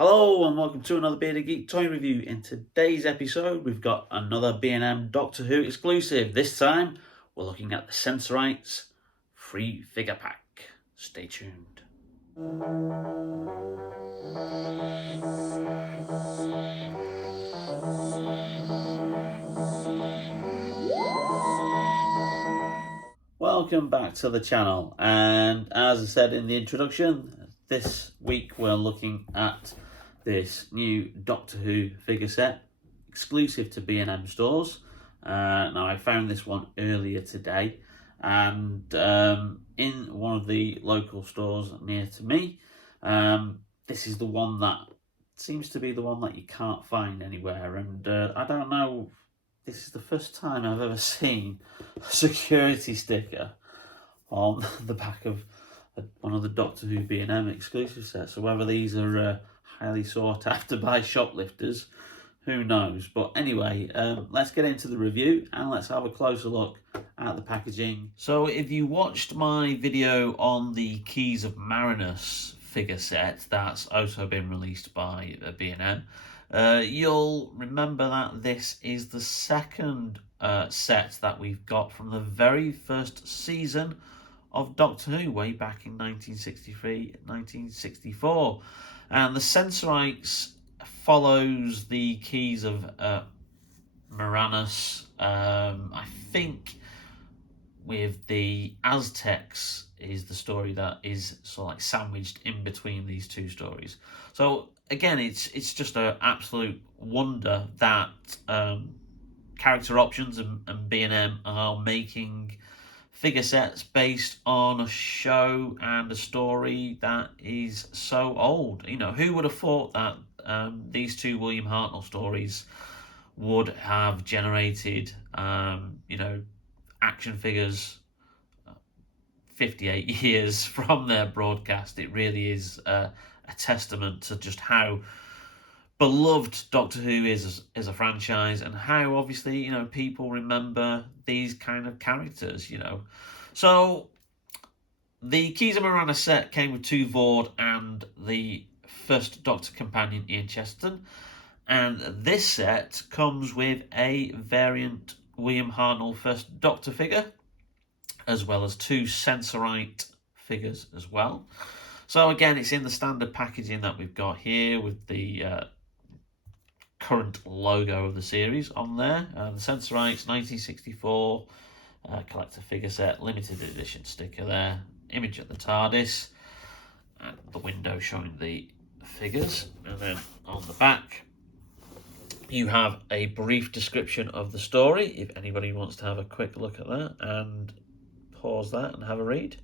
Hello and welcome to another Bearded Geek toy review. In today's episode, we've got another B&M Doctor Who exclusive. This time, we're looking at the Sensorites free figure pack. Stay tuned. Welcome back to the channel, and as I said in the introduction, this week we're looking at this new Doctor Who figure set exclusive to B&M stores. Now I found this one earlier today, and in one of the local stores near to me. This is the one that seems to be the one that you can't find anywhere, and I don't know. This is the first time I've ever seen a security sticker on the back of one of the Doctor Who B&M exclusive sets. So whether these are highly sought after by shoplifters, who knows? But anyway, let's get into the review and let's have a closer look at the packaging. So if you watched my video on the Keys of Marinus figure set that's also been released by B&M, you'll remember that this is the second set that we've got from the very first season of Doctor Who, way back in 1963-1964. And the Sensorites follows the Keys of Marinus. I think with the Aztecs is the story that is sort of like sandwiched in between these two stories. So again, it's just an absolute wonder that Character Options and B&M are making figure sets based on a show and a story that is so old. You know, who would have thought that these two William Hartnell stories would have generated, action figures 58 years from their broadcast. It really is a testament to just how beloved Doctor Who is as a franchise, and how obviously people remember these kind of characters. So the Keys of Marinus set came with 2 Vord and the first Doctor companion Ian Chesterton, and this set comes with a variant William Hartnell first Doctor figure, as well as 2 Sensorite figures as well. So again, it's in the standard packaging that we've got here with the current logo of the series on there. The Sensorites 1964 collector figure set, limited edition sticker there, image of the TARDIS, and the window showing the figures. And then on the back, you have a brief description of the story, if anybody wants to have a quick look at that, and pause that and have a read.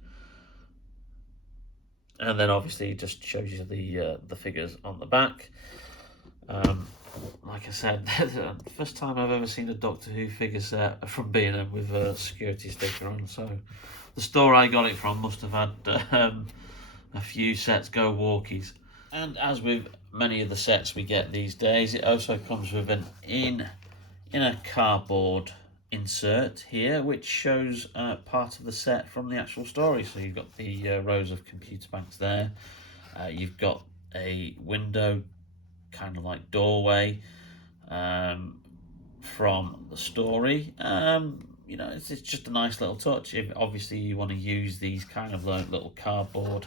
And then obviously it just shows you the figures on the back. Like I said, the first time I've ever seen a Doctor Who figure set from B&M with a security sticker on. So the store I got it from must have had a few sets go walkies. And as with many of the sets we get these days, it also comes with an inner cardboard insert here, which shows part of the set from the actual story. So you've got the rows of computer banks there. You've got a window, kind of like doorway, from the story. It's just a nice little touch. If obviously you want to use these kind of like little cardboard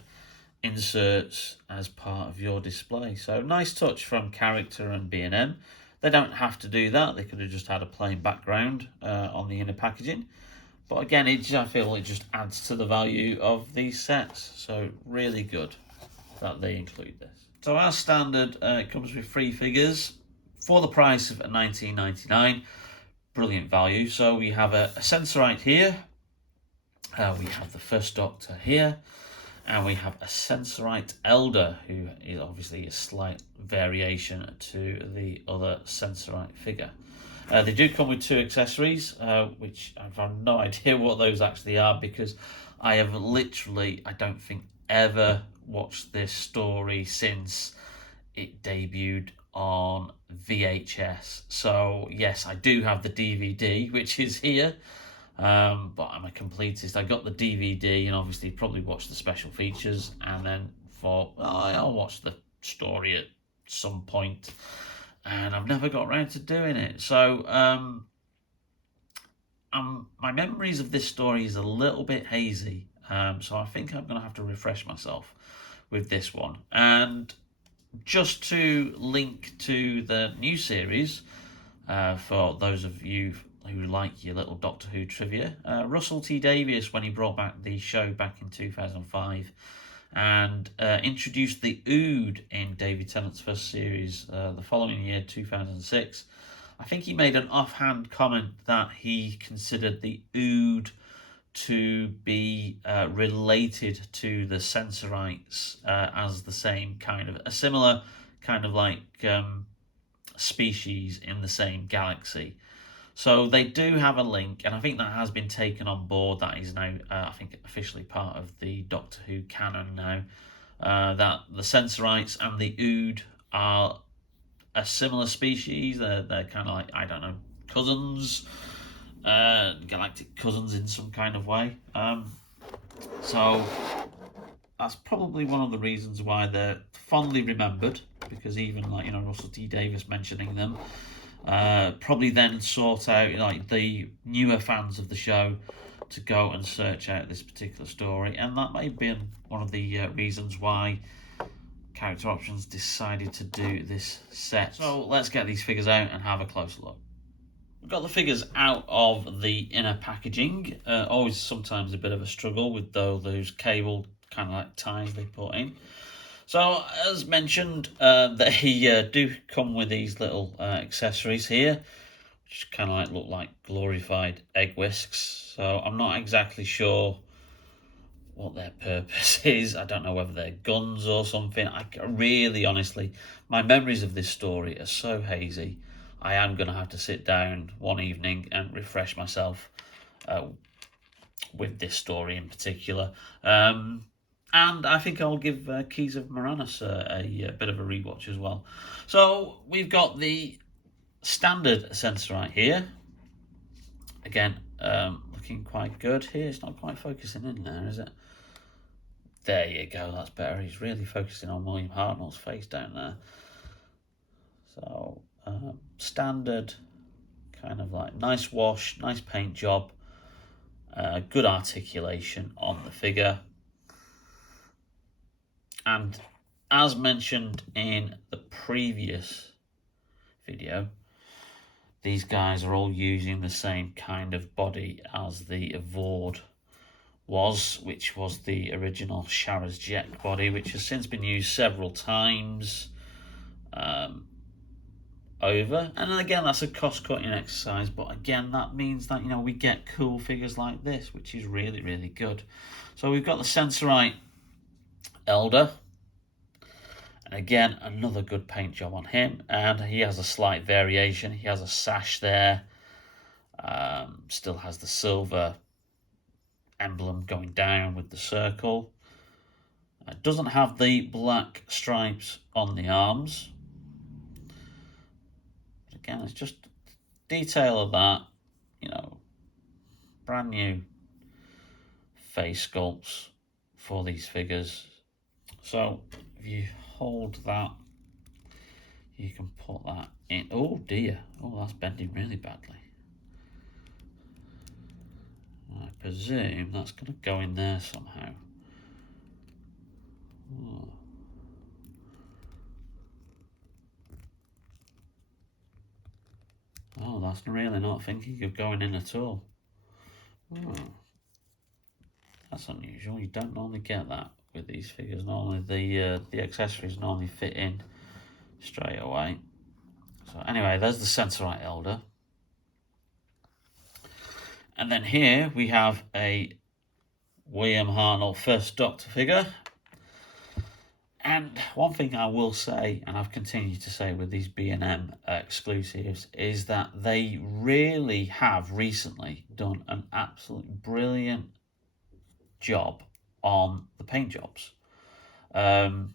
inserts as part of your display. So nice touch from Character and B&M. They don't have to do that. They could have just had a plain background on the inner packaging. But again, I feel it just adds to the value of these sets. So really good that they include this. So as standard, it comes with 3 figures for the price of $19.99. Brilliant value. So we have a Sensorite here. We have the first Doctor here. And we have a Sensorite Elder, who is obviously a slight variation to the other Sensorite figure. They do come with 2 accessories, which I've no idea what those actually are, because I have literally, I don't think, ever watched this story since it debuted on VHS. So yes, I do have the DVD, which is here. But I'm a completist. I got the DVD and obviously probably watched the special features, and then thought, I'll watch the story at some point, and I've never got around to doing it. So my memories of this story is a little bit hazy, so I think I'm going to have to refresh myself with this one. And just to link to the new series, for those of you who like your little Doctor Who trivia, Russell T Davies, when he brought back the show back in 2005 and introduced the Ood in David Tennant's first series the following year, 2006, I think he made an offhand comment that he considered the Ood to be related to the Sensorites as the same kind of, a similar kind of like species in the same galaxy. So they do have a link, and I think that has been taken on board. That is now, I think, officially part of the Doctor Who canon now. That the Sensorites and the Ood are a similar species. They're kind of like, I don't know, cousins, galactic cousins in some kind of way. So that's probably one of the reasons why they're fondly remembered, because even like, Russell T Davies mentioning them probably then sought out like the newer fans of the show to go and search out this particular story, and that may have been one of the reasons why Character Options decided to do this set. So let's get these figures out and have a closer look. We've got the figures out of the inner packaging. Always sometimes a bit of a struggle with those cable kind of like ties they put in. So as mentioned, they do come with these little accessories here, which kind of like look like glorified egg whisks. So I'm not exactly sure what their purpose is. I don't know whether they're guns or something. I really, honestly, my memories of this story are so hazy. I am going to have to sit down one evening and refresh myself with this story in particular. And I think I'll give Keys of Moranis a bit of a rewatch as well. So we've got the standard Sensorite here. Again, looking quite good here. It's not quite focusing in there, is it? There you go, that's better. He's really focusing on William Hartnell's face down there. So, standard, kind of like nice wash, nice paint job, good articulation on the figure. And as mentioned in the previous video, these guys are all using the same kind of body as the Avord was, which was the original Shara's Jet body, which has since been used several times over. And again, that's a cost-cutting exercise, but again, that means that, we get cool figures like this, which is really, really good. So we've got the Sensorite Elder. And again, another good paint job on him. And he has a slight variation. He has a sash there. Still has the silver emblem going down with the circle. It doesn't have the black stripes on the arms. But again, it's just detail of that, brand new face sculpts for these figures. So if you hold that, you can put that in. Oh dear, that's bending really badly. I presume that's going to go in there somehow. That's really not thinking of going in at all. That's unusual. You don't normally get that with these figures. Normally the accessories normally fit in straight away. So anyway, there's the Sensorite Elder. And then here we have a William Hartnell First Doctor figure. And one thing I will say, and I've continued to say with these B&M exclusives, is that they really have recently done an absolutely brilliant job on the paint jobs. Again,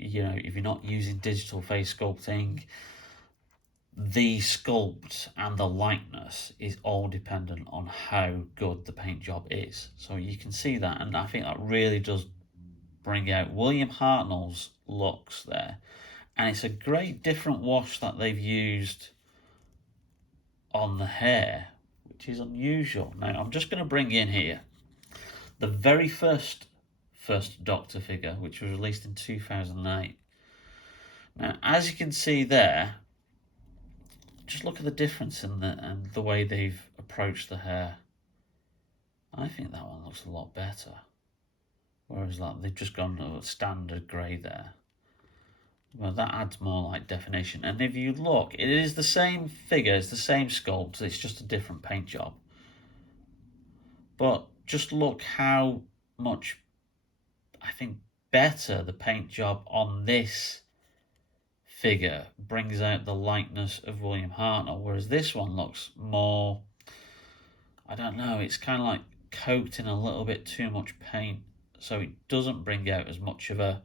if you're not using digital face sculpting, the sculpt and the likeness is all dependent on how good the paint job is. So you can see that, and I think that really does bring out William Hartnell's looks there. And it's a great different wash that they've used on the hair, which is unusual. Now, I'm just going to bring in here the very first Doctor figure, which was released in 2008. Now, as you can see there, just look at the difference in the way they've approached the hair. I think that one looks a lot better. Whereas like they've just gone to a standard grey there. Well, that adds more like definition. And if you look, it is the same figure, it's the same sculpt, it's just a different paint job. But just look how much, I think, better the paint job on this figure brings out the likeness of William Hartnell, whereas this one looks more, I don't know, it's kind of like coated in a little bit too much paint, so it doesn't bring out as much of the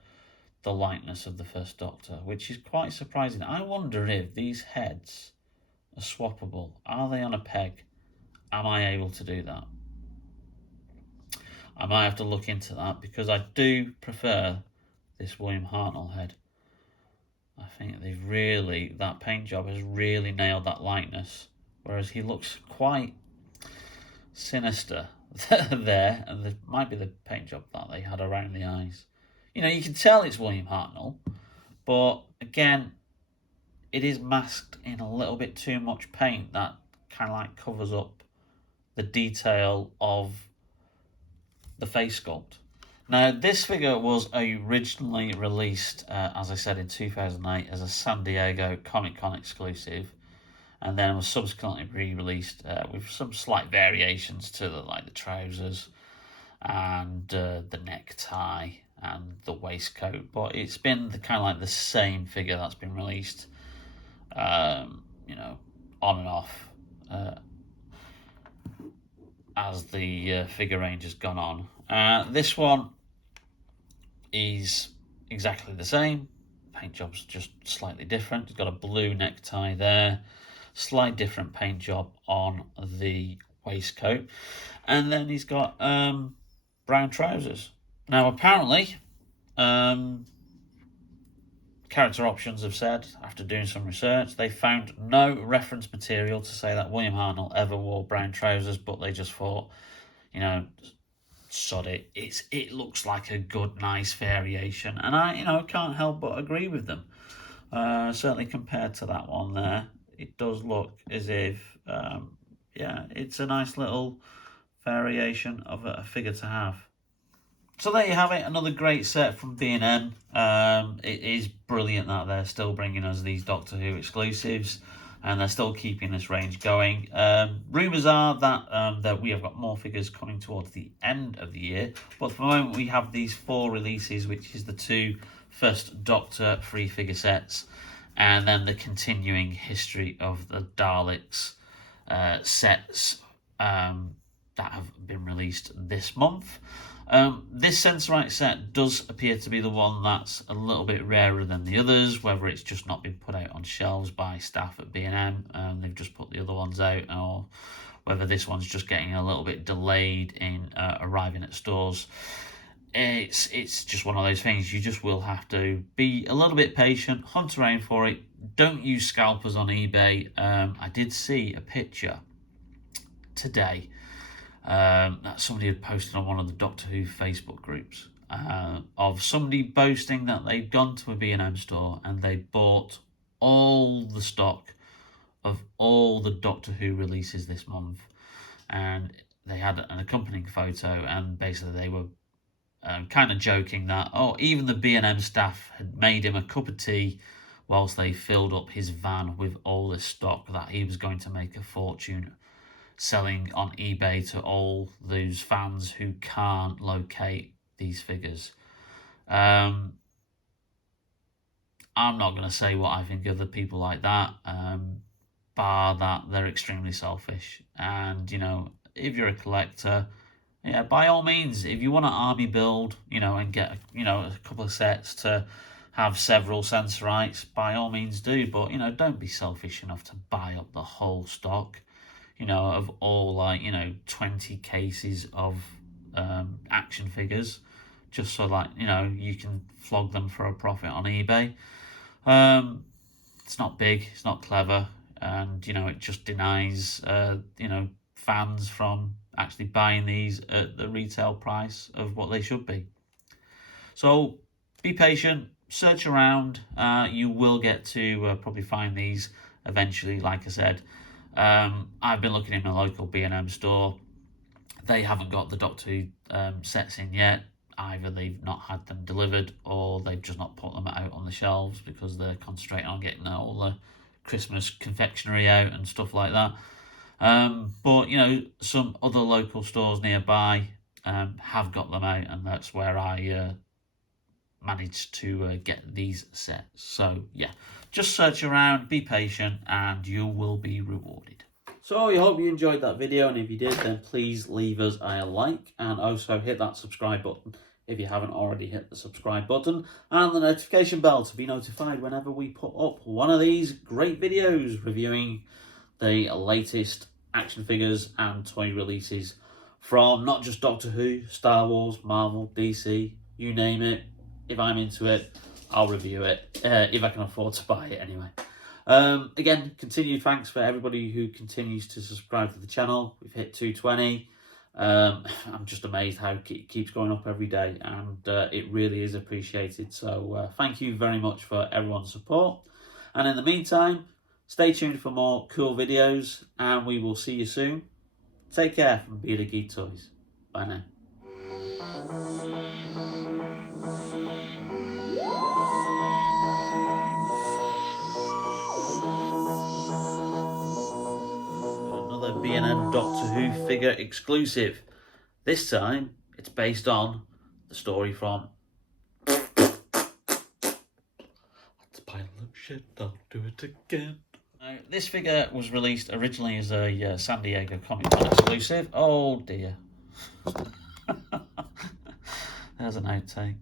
likeness of the first Doctor, which is quite surprising. I wonder if these heads are swappable. Are they on a peg? Am I able to do that? I might have to look into that, because I do prefer this William Hartnell head. I think that paint job has really nailed that likeness, whereas he looks quite sinister there, and there might be the paint job that they had around the eyes. You know, you can tell it's William Hartnell, but again, it is masked in a little bit too much paint that kind of like covers up the detail of the face sculpt. Now, this figure was originally released, as I said, in 2008 as a San Diego Comic-Con exclusive, and then was subsequently re-released with some slight variations to the trousers and the necktie and the waistcoat. But it's been the same figure that's been released, on and off as the figure range has gone on. This one is exactly the same. Paint job's just slightly different. It's got a blue necktie there, slight different paint job on the waistcoat, and then he's got brown trousers. Now, apparently, Character Options have said, after doing some research, they found no reference material to say that William Hartnell ever wore brown trousers, but they just thought, sod it. It looks like a good, nice variation, and I can't help but agree with them. Certainly compared to that one there, it does look as if, it's a nice little variation of a figure to have. So there you have it, another great set from B&M. It is brilliant that they're still bringing us these Doctor Who exclusives, and they're still keeping this range going. Rumours are that we have got more figures coming towards the end of the year, but for the moment we have these 4 releases, which is the 2 first Doctor 3 figure sets, and then the continuing history of the Daleks sets that have been released this month. This Sensorite set does appear to be the one that's a little bit rarer than the others, whether it's just not been put out on shelves by staff at B&M, they've just put the other ones out, or whether this one's just getting a little bit delayed in arriving at stores. It's just one of those things. You just will have to be a little bit patient, hunt around for it. Don't use scalpers on eBay. I did see a picture today that somebody had posted on one of the Doctor Who Facebook groups of somebody boasting that they'd gone to a B&M store and they bought all the stock of all the Doctor Who releases this month, and they had an accompanying photo, and basically they were kind of joking that, even the B&M staff had made him a cup of tea whilst they filled up his van with all this stock, that he was going to make a fortune selling on eBay to all those fans who can't locate these figures. I'm not going to say what I think of the people like that, bar that they're extremely selfish. And, if you're a collector, by all means, if you want an army build, and get, a couple of sets to have several Sensorites, by all means do. But, don't be selfish enough to buy up the whole stock, of all 20 cases of action figures. just so like, you know, you can flog them for a profit on eBay. It's not big, it's not clever, and you know, it just denies you know, fans from actually buying these at the retail price of what they should be. So be patient, search around. You will get to probably find these eventually. Like I said, I've been looking in my local B&M store. They haven't got the Doctor Who sets in yet. Either they've not had them delivered, or they've just not put them out on the shelves because they're concentrating on getting all the Christmas confectionery out and stuff like that. But you know, some other local stores nearby have got them out, and that's where I managed to get these sets. So yeah, just search around, be patient, and you will be rewarded. So I hope you enjoyed that video, and if you did, then please leave us a like, and also hit that subscribe button if you haven't already hit the subscribe button, and the notification bell to be notified whenever we put up one of these great videos reviewing the latest action figures and toy releases from not just Doctor Who, Star Wars, Marvel, DC, you name it. If I'm into it, I'll review it, if I can afford to buy it anyway. Again, continued thanks for everybody who continues to subscribe to the channel. We've hit 220. I'm just amazed how it keeps going up every day, and it really is appreciated. So thank you very much for everyone's support. And in the meantime, stay tuned for more cool videos, and we will see you soon. Take care from Bearded Geek Toys. Bye now. Another B&M Doctor Who figure exclusive. This time, it's based on the story from That's a pile of shit, don't do it again. Now, this figure was released originally as a San Diego Comic-Con exclusive. Oh dear. There's an outtake.